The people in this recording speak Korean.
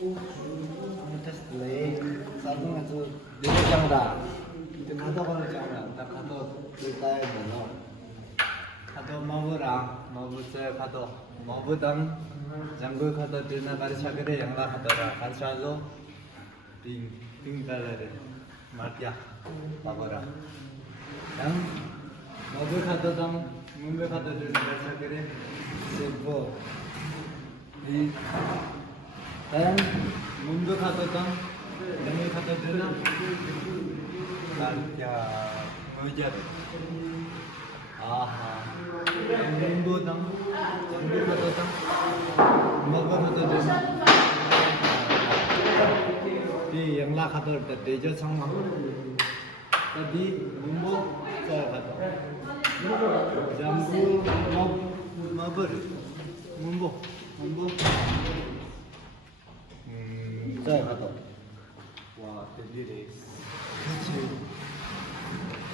테스트 레이 사동에서 내려장라 이제 가둬가는 장라 나 가둬 들다에 몰라 가둬 마부랑 마부세 가둬 마부당 장구 가둬 들나 가르차그래 양라 가둬라 간차로 빙 달래 마티야 마부라 양 마부 가둬당 문배 가둬 들나 가르차그래 세보 이 dan mundur kata tang demi kata dena karya mengujar aha mundur tang mundur kata tang mundur kata dena di yang lah kata deja sama tadi mundur saya kata jambu mabur mundur 자, 가도. 와, 데뷔레이스.